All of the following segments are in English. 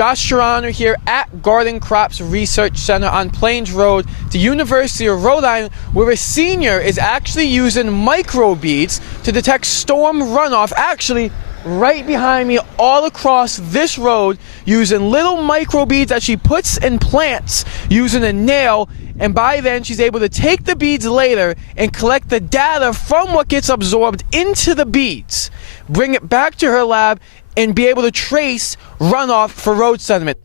Josh Serrano here at Garden Crops Research Center on Plains Road, the University of Rhode Island, where a senior is actually using microbeads to detect storm runoff, actually right behind me all across this road, using little microbeads that she puts in plants using a nail. And by then she's able to take the beads later and collect the data from what gets absorbed into the beads, bring it back to her lab, and be able to trace runoff for road sediment.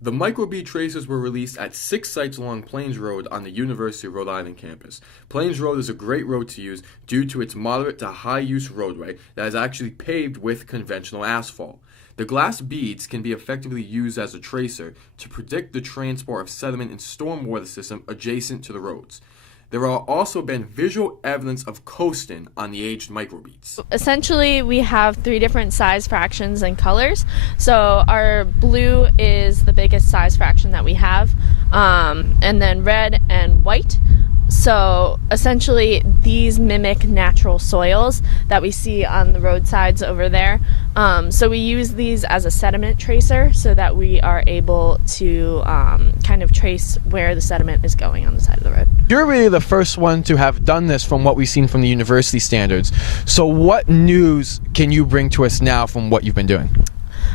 The microbead tracers were released at 6 sites along Plains Road on the University of Rhode Island campus. Plains Road is a great road to use due to its moderate to high use roadway that is actually paved with conventional asphalt. The glass beads can be effectively used as a tracer to predict the transport of sediment in stormwater system adjacent to the roads. There are also been visual evidence of coasting on the aged microbeads. Essentially, we have 3 different size fractions and colors. So our blue is the biggest size fraction that we have, and then red and white. So essentially, these mimic natural soils that we see on the roadsides over there. So we use these as a sediment tracer so that we are able to kind of trace where the sediment is going on the side of the road. You're really the first one to have done this from what we've seen from the university standards. So what news can you bring to us now from what you've been doing?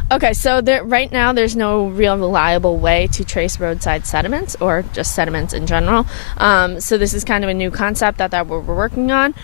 Okay, so right now there's no real reliable way to trace roadside sediments or just sediments in general. So this is kind of a new concept that we're working on,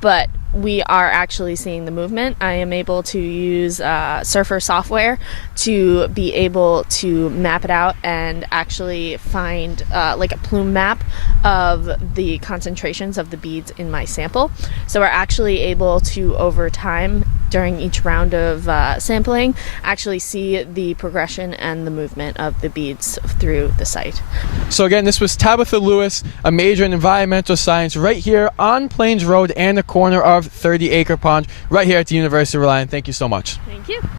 but we are actually seeing the movement. I am able to use Surfer software to be able to map it out and actually find like a plume map of the concentrations of the beads in my sample. So we're actually able to, over time, during each round of sampling, actually see the progression and the movement of the beads through the site. So again, this was Tabatha Lewis, a major in environmental science, right here on Plains Road and the corner of 30 Acre Pond, right here at the University of Rhode Island. Thank you so much. Thank you.